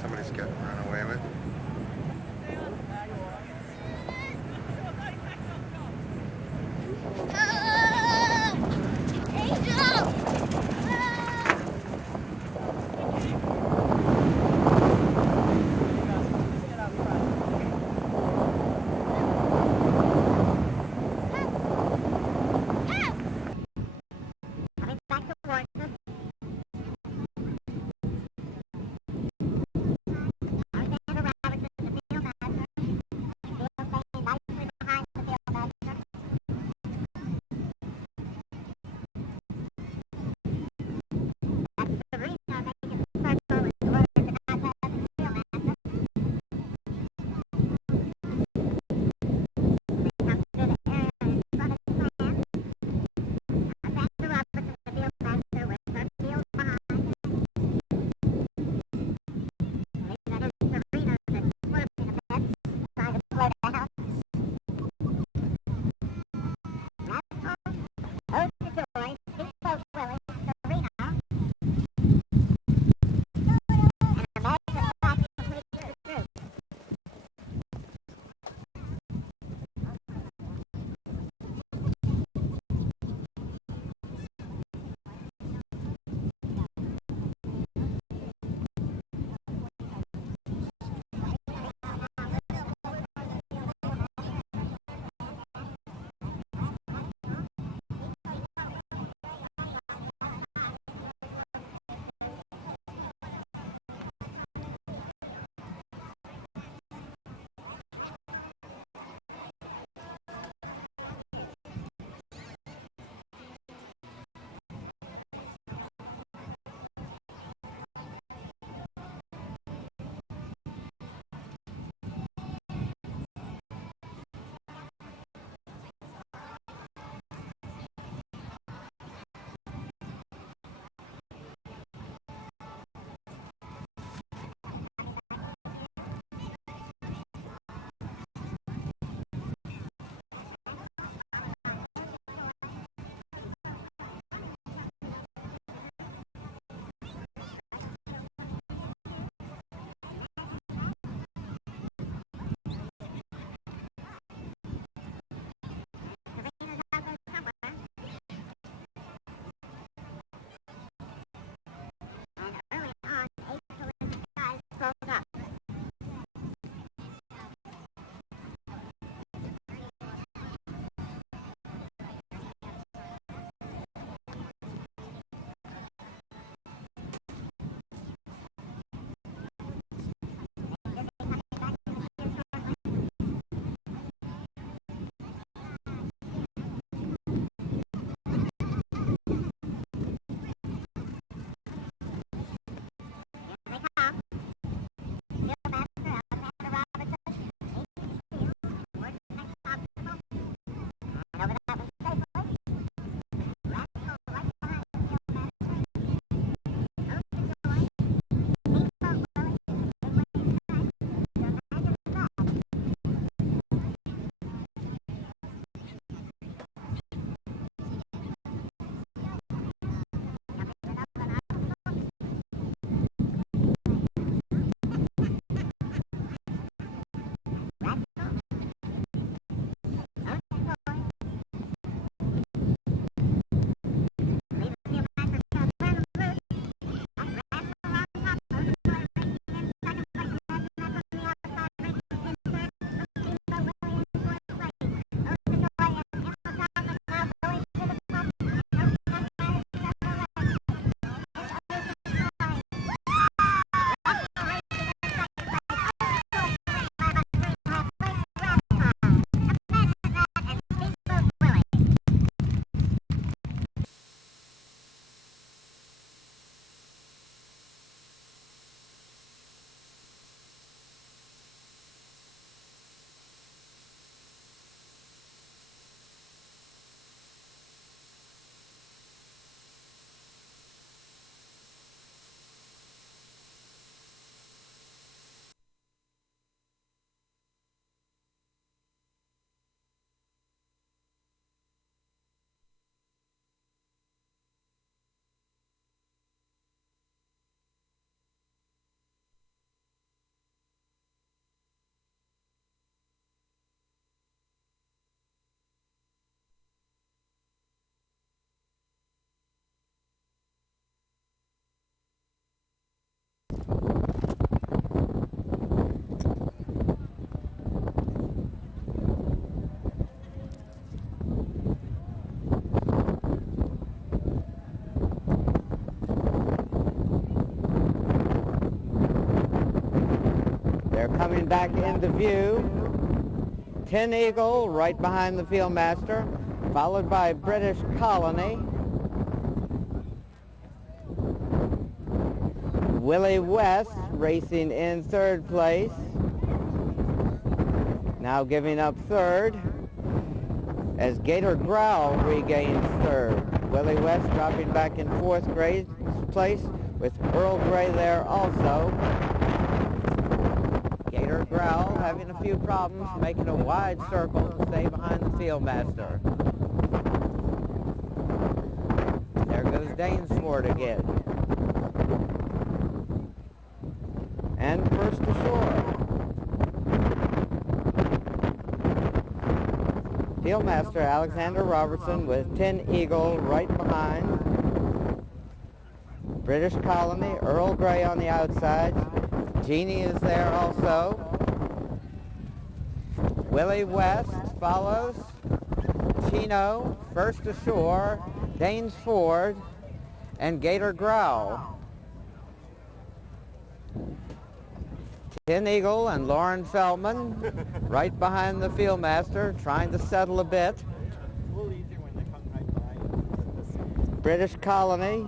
Somebody's getting run away with. They're coming back into view. Tin Eagle right behind the Fieldmaster, followed by British Colony. Willie West racing in third place. Now giving up third as Gator Growl regains third. Willie West dropping back in fourth place with Earl Grey there also. Gator Growl having a few problems, making a wide circle to stay behind the Fieldmaster. There goes Danesford again. And first ashore. Fieldmaster Alexander Robertson with Tin Eagle right behind. British Colony, Earl Grey on the outside. Jeannie is there also. Willie West follows. Chino, first ashore. Danesford, and Gator Growl. Tin Eagle and Lauren Feldman right behind the Fieldmaster, trying to settle a bit. British Colony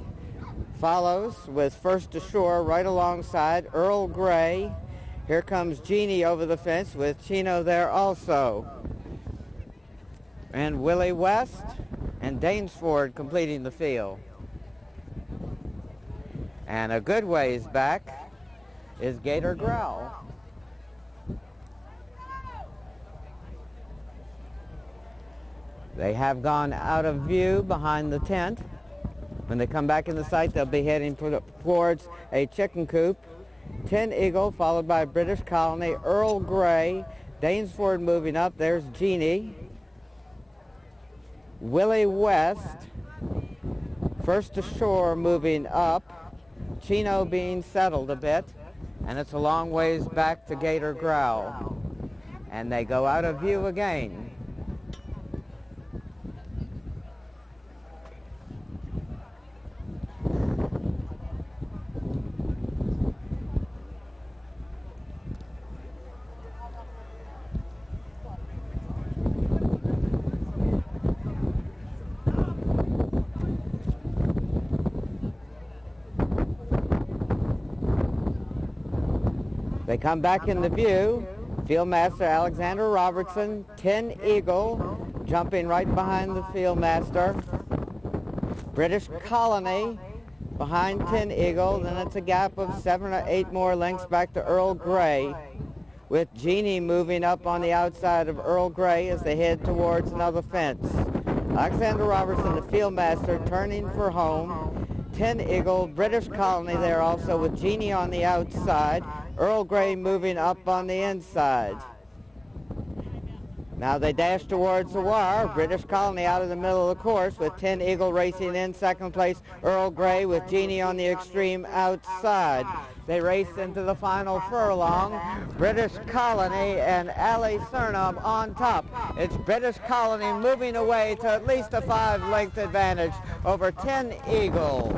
follows with first ashore right alongside Earl Grey. Here comes Jeannie over the fence with Chino there also. And Willie West and Danesford completing the field. And a good ways back is Gator Growl. They have gone out of view behind the tent. When they come back in the sight, they'll be heading towards a chicken coop. Tin Eagle followed by British Colony, Earl Grey, Danesford moving up. There's Jeannie. Willie West, first ashore moving up. Chino being settled a bit. And it's a long ways back to Gator Growl. And they go out of view again. They come back into view. Fieldmaster Alexander Robertson, Tin Eagle, jumping right behind the Fieldmaster. British Colony behind Tin Eagle. Then it's a gap of 7 or 8 more lengths back to Earl Grey, with Jeannie moving up on the outside of Earl Grey as they head towards another fence. Alexander Robertson, the Fieldmaster, turning for home. Tin Eagle, British Colony there also with Jeannie on the outside. Earl Grey moving up on the inside. Now they dash towards the wire. British Colony out of the middle of the course with Tin Eagle racing in second place. Earl Grey with Jeannie on the extreme outside. They race into the final furlong. British Colony and Ali Cernum on top. It's British Colony moving away to at least a 5-length advantage over Tin Eagle.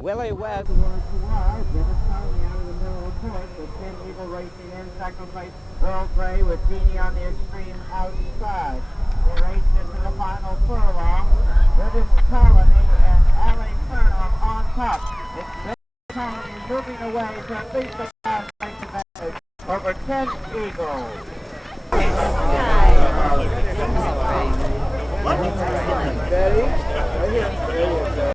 Willie West towards the wire. British Colony out of the middle of the course with Tin Eagle racing in second place. Earl Grey with Jeannie on the extreme outside. They race into the final furlong. British Colony and Ali Cernum on top. It's British Colony moving away to at least a 5-length advantage over Tin Eagle. Steady. Right here. There you go.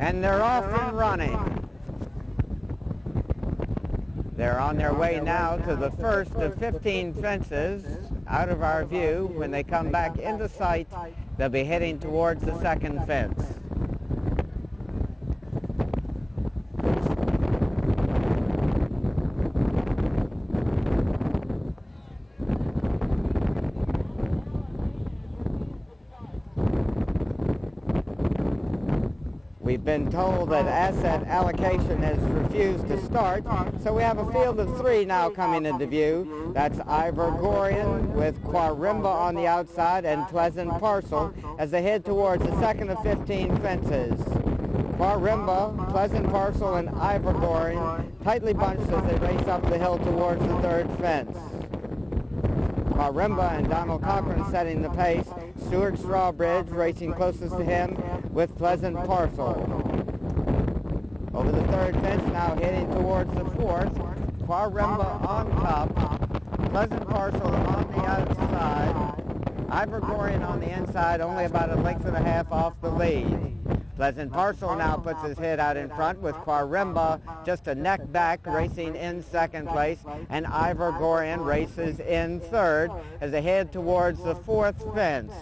And they're off and running. They're on their way now to the first of 15 fences out of our view. When they come back into sight, they'll be heading towards the second fence. We've been told that asset allocation has refused to start, so we have a field of 3 now coming into view. That's Ivor-Gorian with Quarimba on the outside and Pleasant Parcel as they head towards the second of 15 fences. Quarimba, Pleasant Parcel, and Ivor-Gorian tightly bunched as they race up the hill towards the 3rd fence. Quarimba and Donald Cochran setting the pace. Stuart Strawbridge racing closest to him with Pleasant Parcel. Over the 3rd fence now heading towards the 4th. Quarimba on top. Pleasant Parcel on the outside. Ivor-Gorian on the inside, only about a length and a half off the lead. Pleasant Parcel now puts his head out in front with Quarimba just a neck back racing in 2nd place, and Ivor-Gorian races in 3rd as they head towards the 4th fence.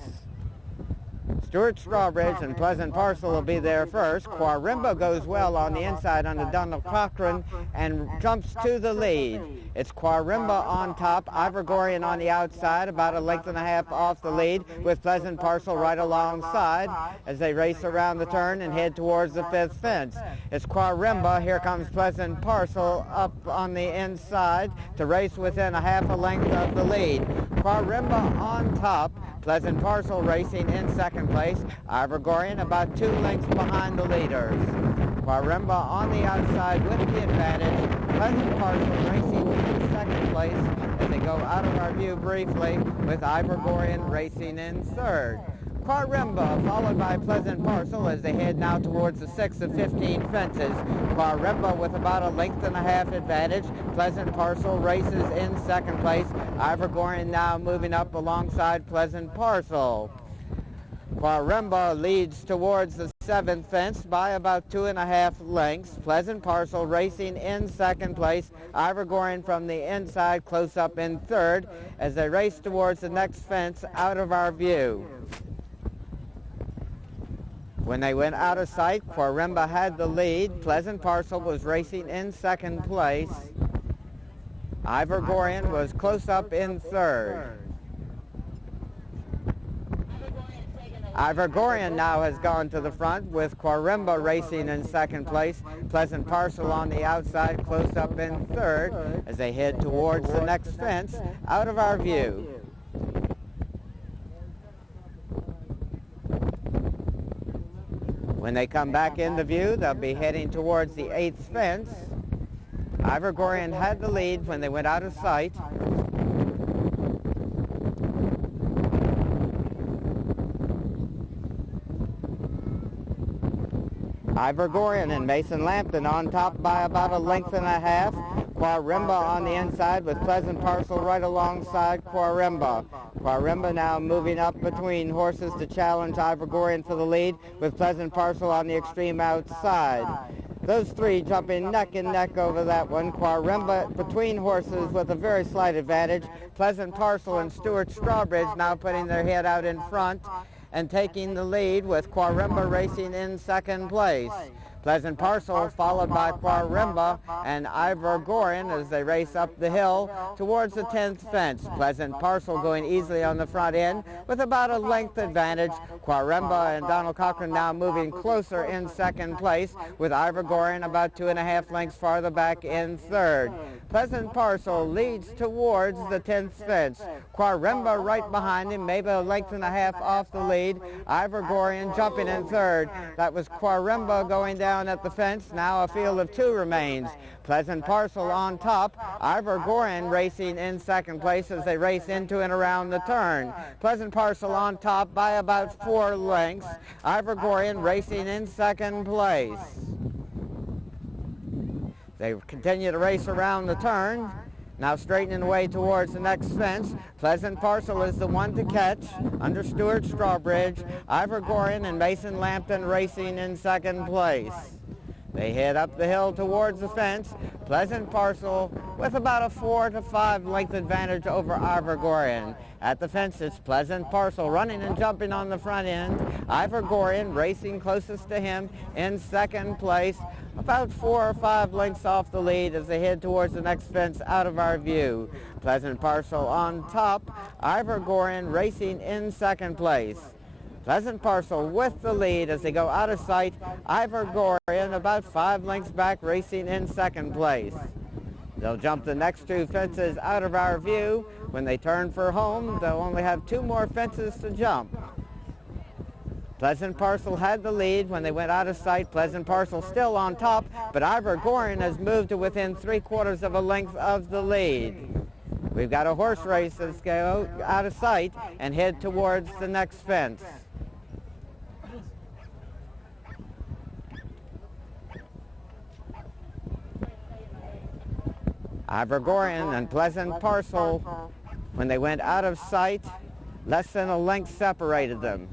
Stuart Strawbridge and Pleasant Parcel will be there first. Quarimba goes well on the inside under Donald Cochran and jumps to the lead. It's Quarimba on top, Ivor-Gorian on the outside, about a length and a half off the lead, with Pleasant Parcel right alongside as they race around the turn and head towards the 5th fence. It's Quarimba, here comes Pleasant Parcel up on the inside to race within a half a length of the lead. Quarimba on top, Pleasant Parcel racing in 2nd place, Ivor-Gorian about 2 lengths behind the leaders. Quarimba on the outside with the advantage, Pleasant Parcel racing in 2nd place as they go out of our view briefly with Ivor-Gorian racing in 3rd. Quarimba followed by Pleasant Parcel as they head now towards the 6th of 15 fences. Quarimba with about a length and a half advantage. Pleasant Parcel races in 2nd place. Ivor-Gorian now moving up alongside Pleasant Parcel. Quarimba leads towards the 7th fence by about 2.5 lengths. Pleasant Parcel racing in 2nd place. Ivor-Gorian from the inside close up in 3rd as they race towards the next fence out of our view. When they went out of sight, Quarimba had the lead. Pleasant Parcel was racing in 2nd place. Ivor-Gorian was close up in 3rd. Ivor-Gorian now has gone to the front with Quarimba racing in 2nd place. Pleasant Parcel on the outside close up in 3rd as they head towards the next fence out of our view. When they come back into view, they'll be heading towards the 8th fence. Ivor-Gorian had the lead when they went out of sight. Ivor-Gorian and Mason Lambton on top by about a length and a half. Quarimba on the inside with Pleasant Parcel right alongside Quarimba. Quarimba now moving up between horses to challenge Ivor-Gorian for the lead with Pleasant Parcel on the extreme outside. Those 3 jumping neck and neck over that one. Quarimba between horses with a very slight advantage. Pleasant Parcel and Stuart Strawbridge now putting their head out in front and taking the lead with Quarimba racing in 2nd place. Pleasant Parcel followed by Quarimba and Ivor-Gorian as they race up the hill towards the 10th fence. Pleasant Parcel going easily on the front end with about a length advantage. Quarimba and Donald Cochran now moving closer in 2nd place with Ivor-Gorian about 2.5 lengths farther back in 3rd. Pleasant Parcel leads towards the 10th fence. Quarimba right behind him, maybe a length and a half off the lead. Ivor-Gorian jumping in 3rd. That was Quarimba going down at the fence. Now a field of 2 remains. Pleasant Parcel on top. Ivor-Gorian racing in 2nd place as they race into and around the turn. Pleasant Parcel on top by about 4 lengths. Ivor-Gorian racing in 2nd place. They continue to race around the turn. Now straightening away towards the next fence. Pleasant Parcel is the one to catch under Stuart Strawbridge. Ivor-Gorian and Mason Lambton racing in 2nd place. They head up the hill towards the fence. Pleasant Parcel with about a 4 to 5 length advantage over Ivor-Gorian. At the fence, it's Pleasant Parcel running and jumping on the front end. Ivor-Gorian racing closest to him in 2nd place, about 4 or 5 lengths off the lead as they head towards the next fence out of our view. Pleasant Parcel on top. Ivor-Gorian racing in 2nd place. Pleasant Parcel with the lead as they go out of sight. Ivor Gorian about 5 lengths back, racing in second place. They'll jump the next 2 fences out of our view. When they turn for home, they'll only have 2 more fences to jump. Pleasant Parcel had the lead when they went out of sight. Pleasant Parcel still on top, but Ivor Gorian has moved to within 3/4 of a length of the lead. We've got a horse race that's go out of sight and head towards the next fence. Ivor Gorian and Pleasant Parcel, when they went out of sight, less than a length separated them.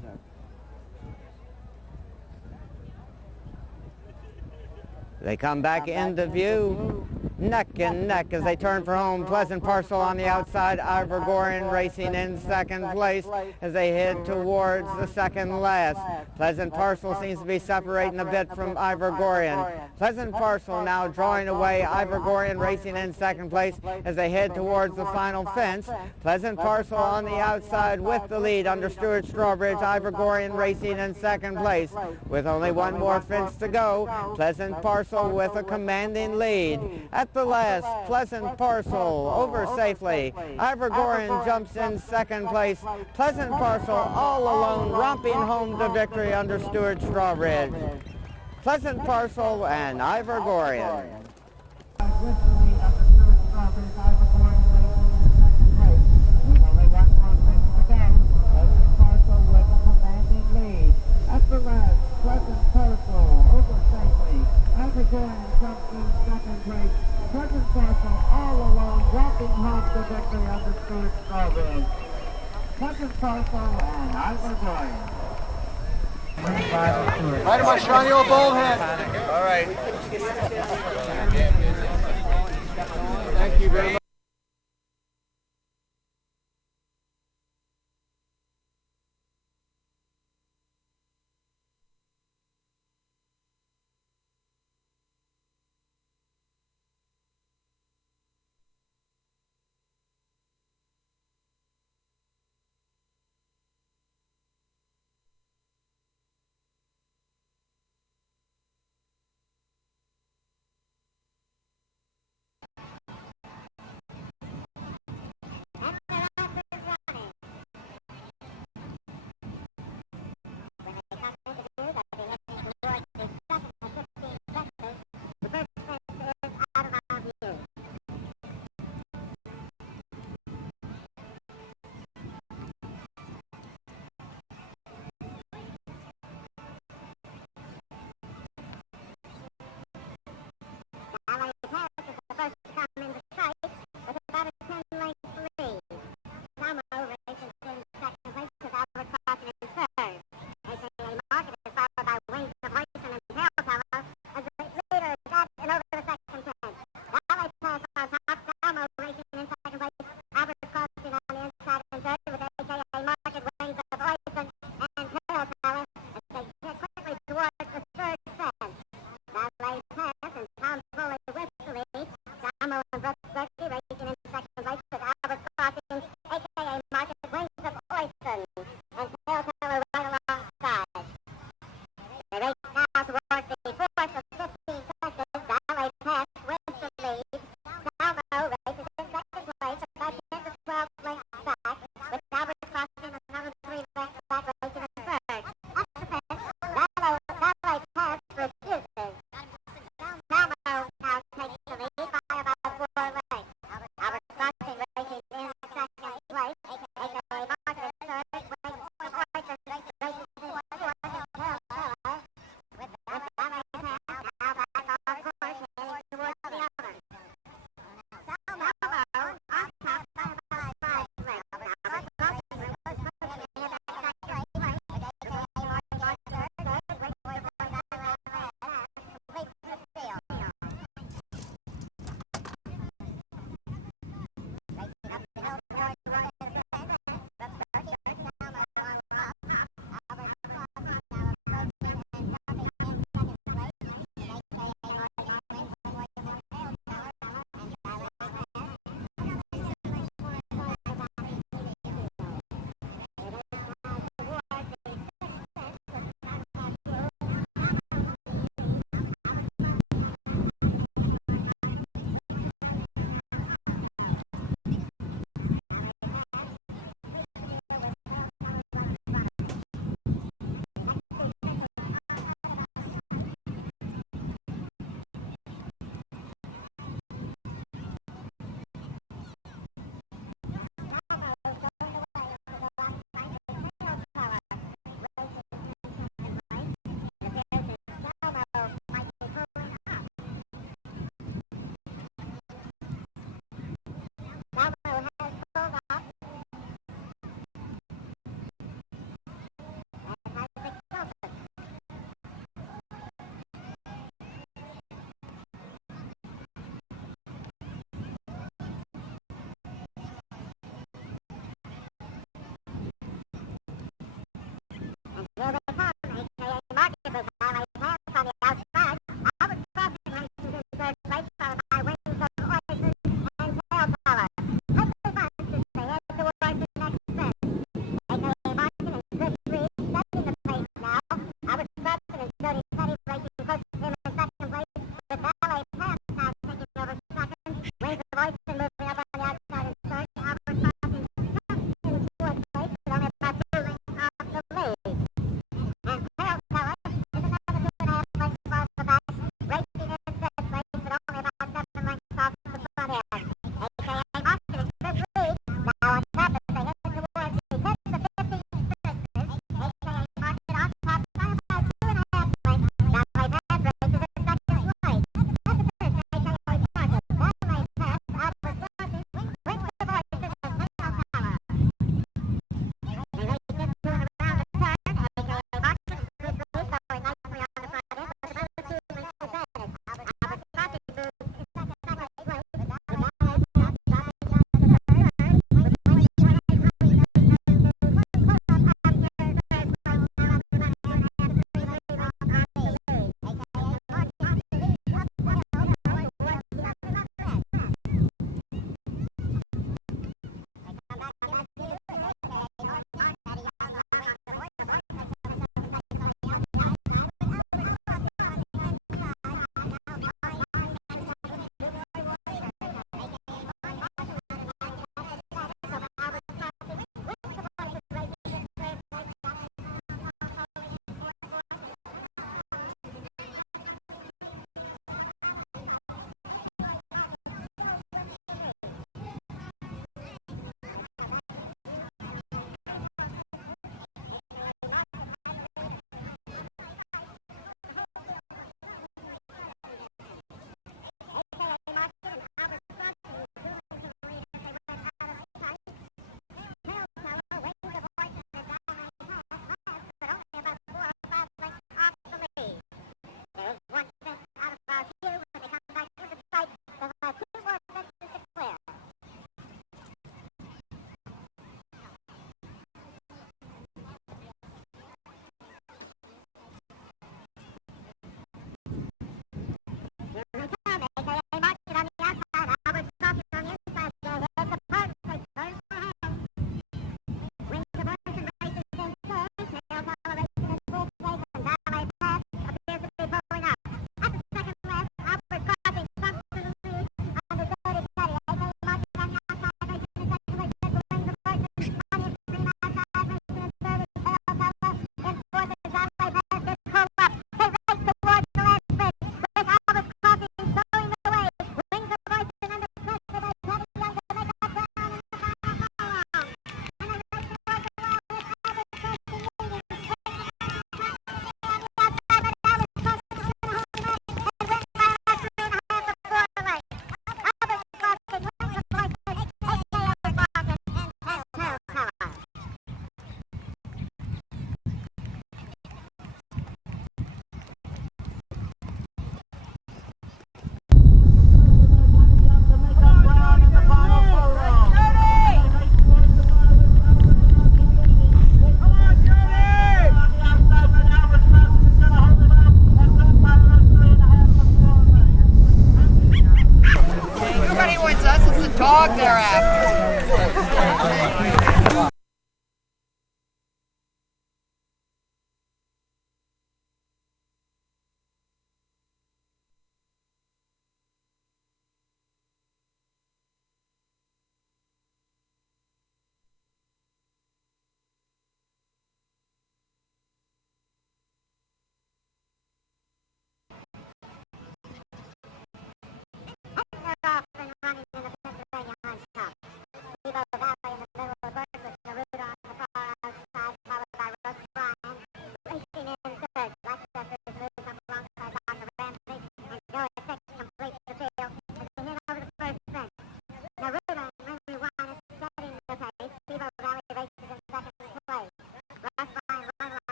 They come back into view, neck and neck as they turn for home. Pleasant Parcel on the outside, Ivor Gorian racing in second place as they head towards the second last. Pleasant Parcel seems to be separating a bit from Ivor Gorian. Pleasant Parcel now drawing away, Ivor Gorian racing in second place as they head towards the final fence. Pleasant Parcel on the outside with the lead under Stuart Strawbridge. Ivor Gorian racing in second place with only 1 more fence to go. Pleasant Parcel with a commanding lead. At the last, Pleasant Parcel over safely. Ivor Gorian jumps in second place. Pleasant Parcel all alone romping home to victory under Stuart Strawbridge. Pleasant Parcel and Ivor Gorian. At the last, Pleasant Parcel over safely. Ivor Gorian jumps in second place. Pleasant Parcel all alone dropping home to victory under Stuart Strawbridge. Pleasant Parcel and Ivor Gorian. Right, my shiny old bald head. All right. Thank you very much.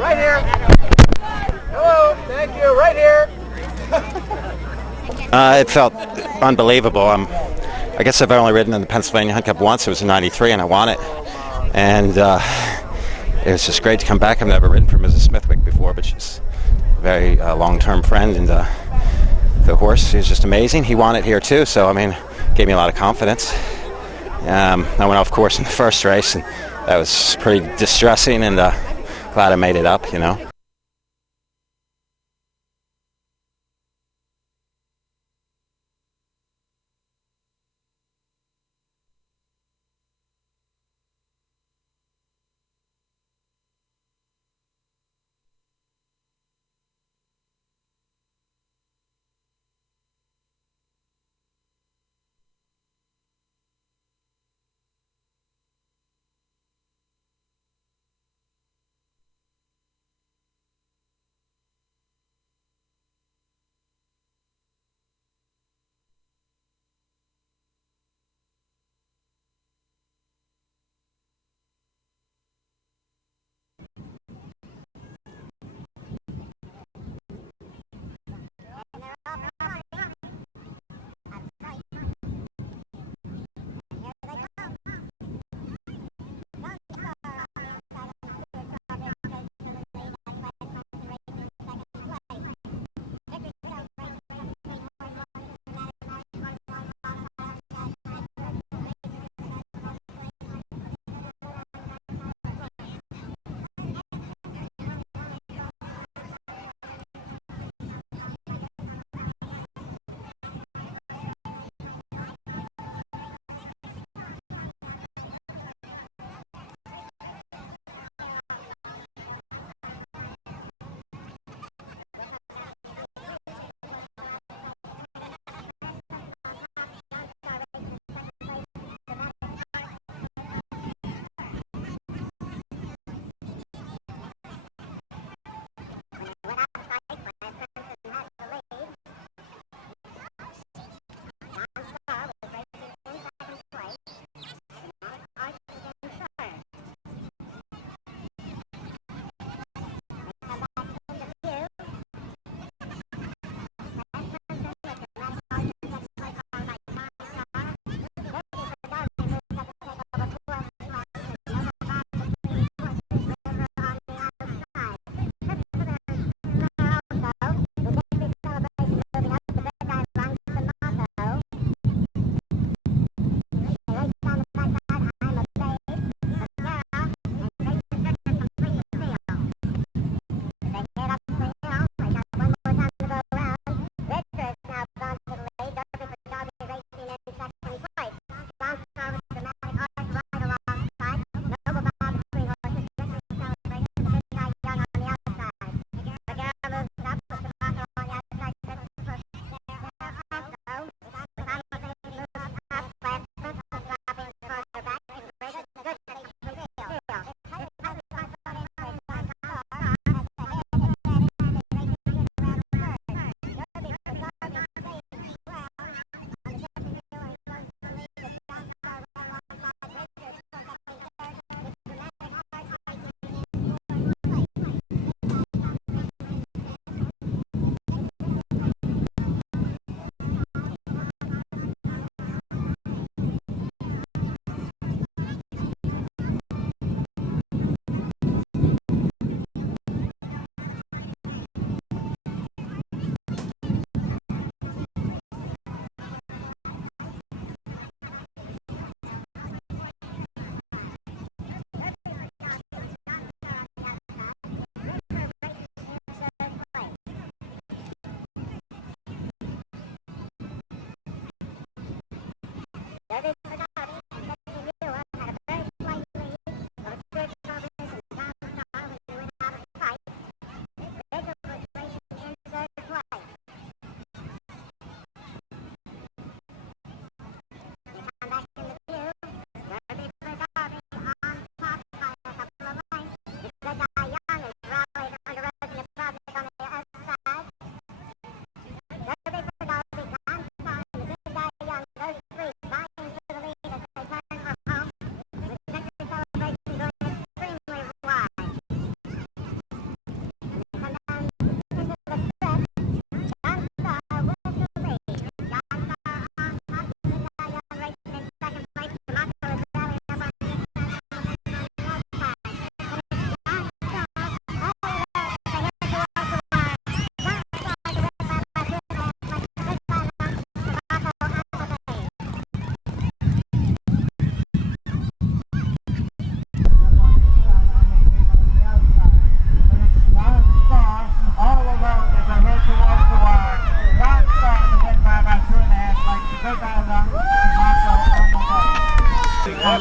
Right here. Hello. Thank you. Right here. It felt unbelievable. I guess I've only ridden in the Pennsylvania Hunt Cup once. It was in '93, and I won it. And it was just great to come back. I've never ridden for Mrs. Smithwick before, but she's a very long-term friend. And the horse is just amazing. He won it here, too, so, I mean, gave me a lot of confidence. I went off course in the first race, and that was pretty distressing, and glad I made it up, you know.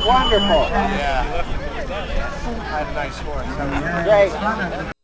Wonderful. Yeah. I had a nice horse. Great.